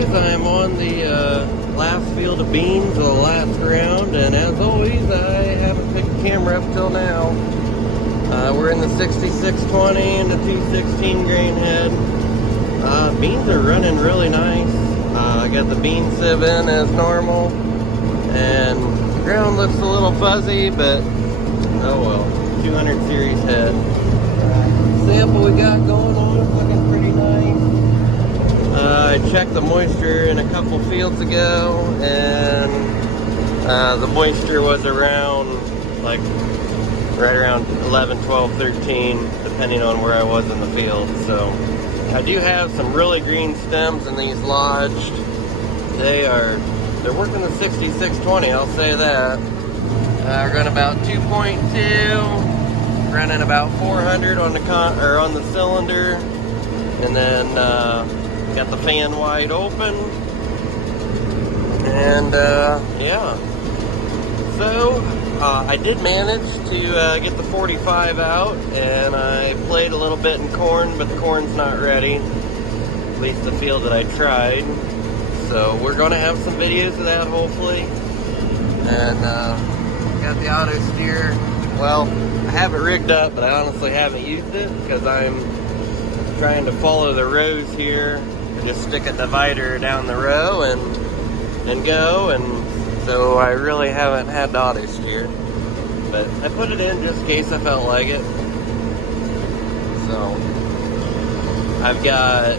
guys, I'm on the last field of beans of the last round, and as always, I haven't picked the camera up till now. We're in the 6620 and the 216 grain head. Beans are running really nice. I got the bean sieve in as normal, and the ground looks a little fuzzy, but oh well. 200 series head. Sample we got going on is looking pretty nice. I checked the moisture in a couple fields ago, and the moisture was around, like, right around 11, 12, 13, depending on where I was in the field. So I do have some really green stems in these lodged. They're working the 6620, I'll say that. We're going about 2.2, running about 400 on the cylinder, and then got the fan wide open, and yeah. So I did manage to get the 45 out, and I played a little bit in corn, but the corn's not ready, at least the field that I tried. So we're going to have some videos of that, hopefully. And got the auto steer. Well, I have it rigged up, but I honestly haven't used it because I'm trying to follow the rows here. Just stick a divider down the row and go, and so I really haven't had the auto steer, but I put it in just in case I felt like it. So I've got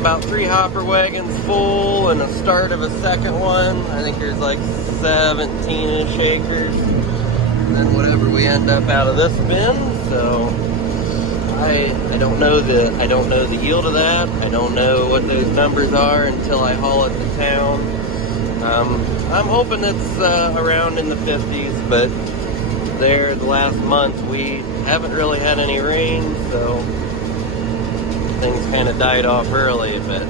about 3 hopper wagons full and a start of a second one. I think there's like 17-ish acres, and then whatever we end up out of this bin. So I don't know the yield of that. I don't know what those numbers are until I haul it to town. I'm hoping it's around in the 50s, but the last month we haven't really had any rain, so things kind of died off early a bit.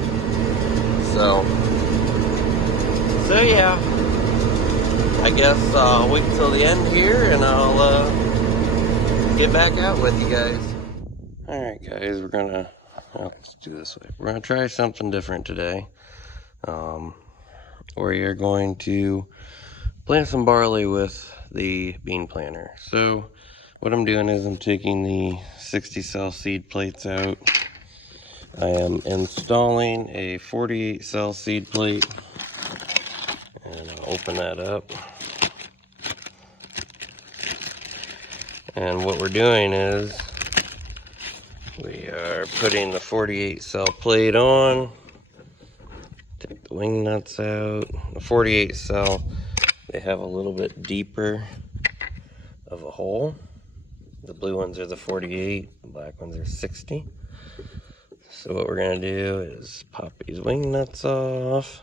So yeah, I guess I'll wait till the end here, and I'll get back out with you guys. Alright guys, let's do this way. We're going to try something different today. We're going to plant some barley with the bean planter. So what I'm doing is I'm taking the 60 cell seed plates out. I am installing a 48 cell seed plate, and I'll open that up. And what we're doing is we are putting the 48 cell plate on. Take the wing nuts out. The 48 cell, they have a little bit deeper of a hole. The blue ones are the 48, the black ones are 60. So what we're going to do is pop these wing nuts off.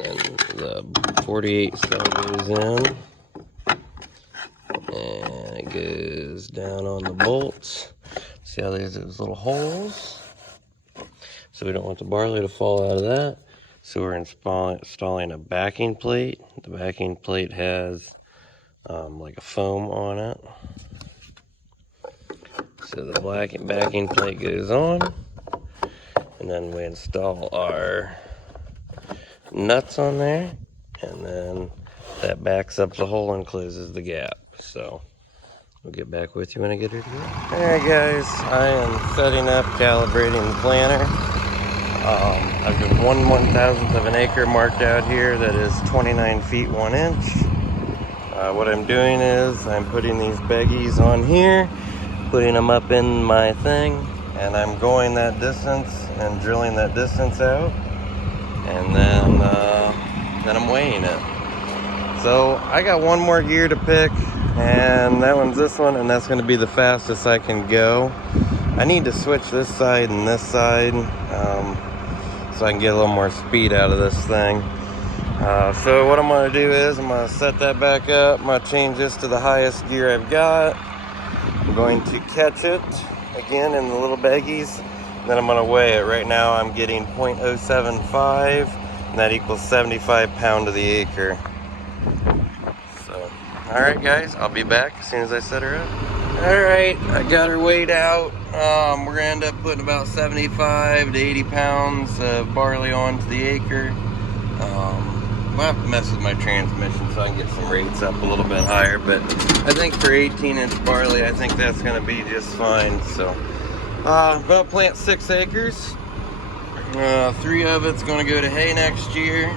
Then the 48 cell goes in. And it goes down on the bolts. See how there's those little holes? So we don't want the barley to fall out of that. So we're installing a backing plate. The backing plate has like a foam on it. So the backing plate goes on. And then we install our nuts on there. And then that backs up the hole and closes the gap. So we'll get back with you when I get her to go. Alright guys, I am setting up, calibrating the planter. I've got 1/1000th of an acre marked out here that is 29 feet 1 inch. What I'm doing is I'm putting these baggies on here, putting them up in my thing, and I'm going that distance and drilling that distance out, and then I'm weighing it. So I got one more gear to pick, and that one's this one, and that's going to be the fastest I can go. I need to switch this side and this side so I can get a little more speed out of this thing. So what I'm going to do is I'm going to set that back up. I'm going to change this to the highest gear I've got. I'm going to catch it again in the little baggies. Then I'm going to weigh it. Right now I'm getting 0.075, and that equals 75 pounds to the acre. Alright guys, I'll be back as soon as I set her up. Alright, I got her weighed out. we're gonna end up putting about 75 to 80 pounds of barley onto the acre. I'll have to mess with my transmission so I can get some rates up a little bit higher, but I think for 18-inch barley, I think that's gonna be just fine. So I'm gonna plant 6 acres. 3 of it's gonna go to hay next year,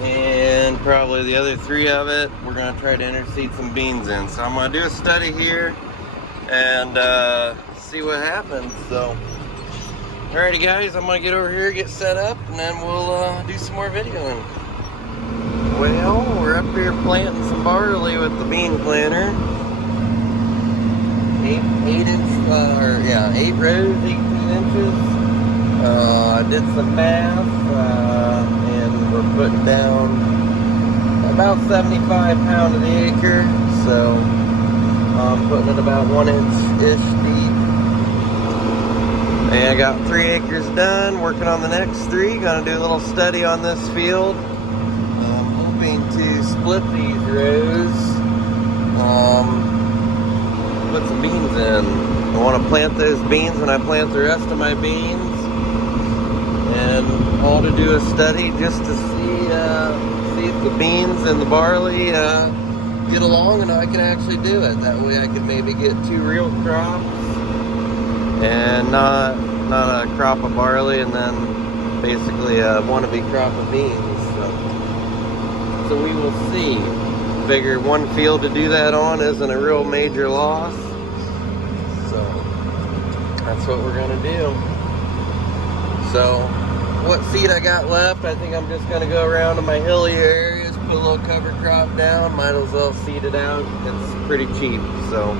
and probably the other 3 of it we're gonna try to interseed some beans in. So I'm gonna do a study here and see what happens. So alrighty guys, I'm gonna get over here, get set up, and then we'll do some more videoing. Well, we're up here planting some barley with the bean planter. 8 rows, 18 inches. I did some math, and we're putting down about 75 pounds of the acre. So I'm putting it about 1 inch-ish deep. And I got 3 acres done, working on the next 3. Gonna do a little study on this field. To split these rows, put some beans in. I want to plant those beans when I plant the rest of my beans, and all to do a study just to see if the beans and the barley get along and I can actually do it. That way I can maybe get 2 real crops and not a crop of barley and then basically a wannabe crop of beans. So we will see. Figure 1 field to do that on isn't a real major loss. So that's what we're gonna do. So what seed I got left, I think I'm just gonna go around to my hilly areas, put a little cover crop down, might as well seed it out. It's pretty cheap. So,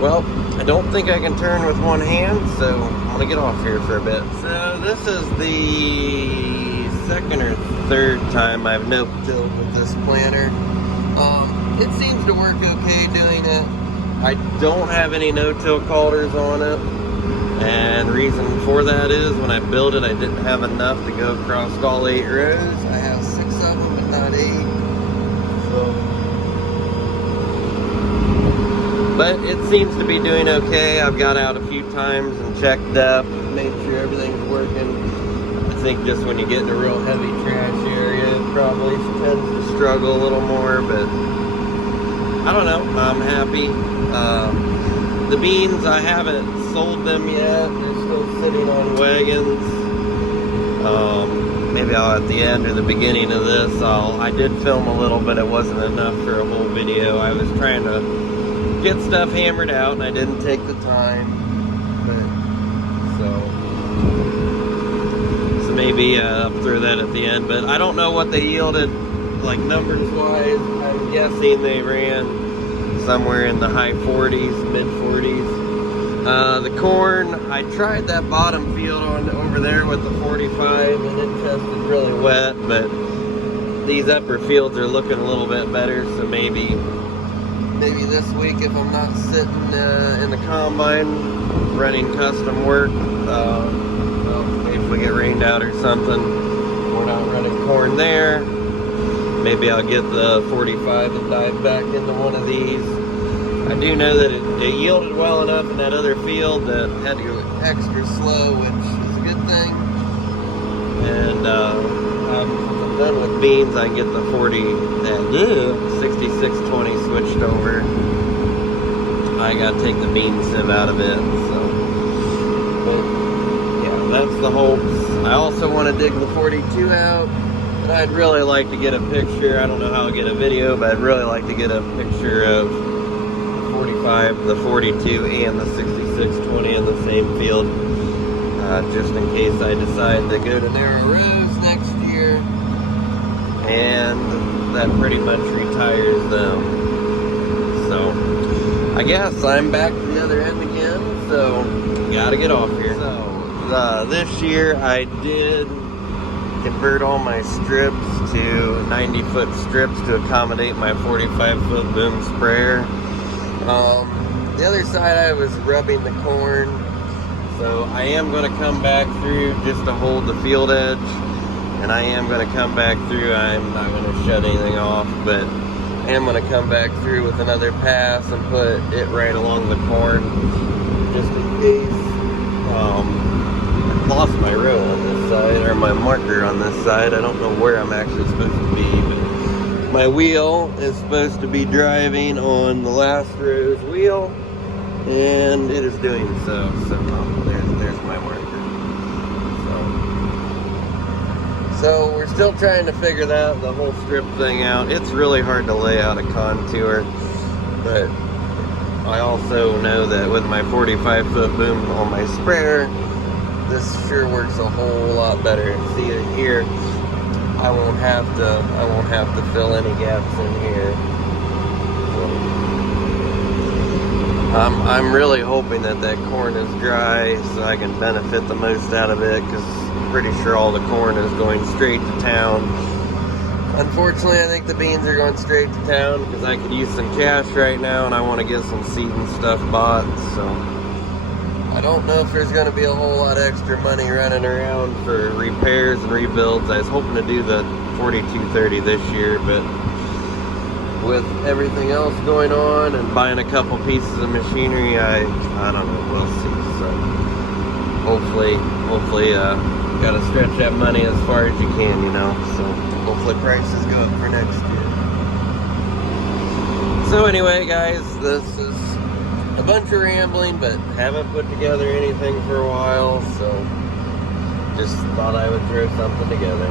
well, I don't think I can turn with 1 hand, so I'm gonna get off here for a bit. So this is the 2nd or 3rd time I've no-tilled with this planter. It seems to work okay doing it. I don't have any no-till coulters on it, and the reason for that is when I built it I didn't have enough to go across all 8 rows. I have 6 of them but not 8. So, but it seems to be doing okay. I've got out a few times and checked up, made sure everything's working. I think just when you get in a real heavy trash area, it probably tends to struggle a little more, but I don't know. I'm happy. The beans, I haven't sold them yet. They're still sitting on wagons. Maybe I'll at the end or the beginning of this, I did film a little, but it wasn't enough for a whole video. I was trying to get stuff hammered out and I didn't take the time. So maybe I'll throw that at the end, but I don't know what they yielded, like numbers wise. I'm guessing they ran somewhere in the high 40s, mid 40s. The corn, I tried that bottom field over there with the 45 and it tested really wet, but these upper fields are looking a little bit better, so maybe this week if I'm not sitting in the combine running custom work, maybe if we get rained out or something, we're not running corn there. Maybe I'll get the 45 and dive back into one of these. I do know that it yielded well enough in that other field that had to go extra slow, which is a good thing. And I'm done with beans. I can get the 6620 switched over. I gotta take the bean sieve out of it. So, but yeah, that's the hopes. I also want to dig the 42 out. And I'd really like to get a picture. I don't know how I'll get a video, but I'd really like to get a picture of the 45, the 42, and the 6620 in the same field. Just in case I decide to go to narrow rows next year. And that pretty much retires them. So, I guess I'm back to the other end again, so gotta get off here. So, this year I did convert all my strips to 90-foot strips to accommodate my 45-foot boom sprayer. The other side I was rubbing the corn, so I am going to come back through just to hold the field edge, and I am going to come back through. I'm not going to shut anything off, but I am going to come back through with another pass and put it right along the corn just in case. I lost my row on this side, or my marker on this side. I don't know where I'm actually supposed to be, but my wheel is supposed to be driving on the last row's wheel, and it is doing so. So there's my marker. So we're still trying to figure the whole strip thing out. It's really hard to lay out a contour, but I also know that with my 45-foot boom on my sprayer, this sure works a whole lot better. See it here? I won't have to fill any gaps in here. So, I'm really hoping that corn is dry so I can benefit the most out of it, because I'm pretty sure all the corn is going straight to town. Unfortunately, I think the beans are going straight to town because I could use some cash right now, and I want to get some seed and stuff bought. So I don't know if there's going to be a whole lot of extra money running around for repairs and rebuilds. I was hoping to do the 4230 this year, but with everything else going on and buying a couple pieces of machinery, I don't know, we'll see. So hopefully gotta stretch that money as far as you can, you know. So hopefully prices go up for next year. So anyway, guys, this is a bunch of rambling, but haven't put together anything for a while, so just thought I would throw something together.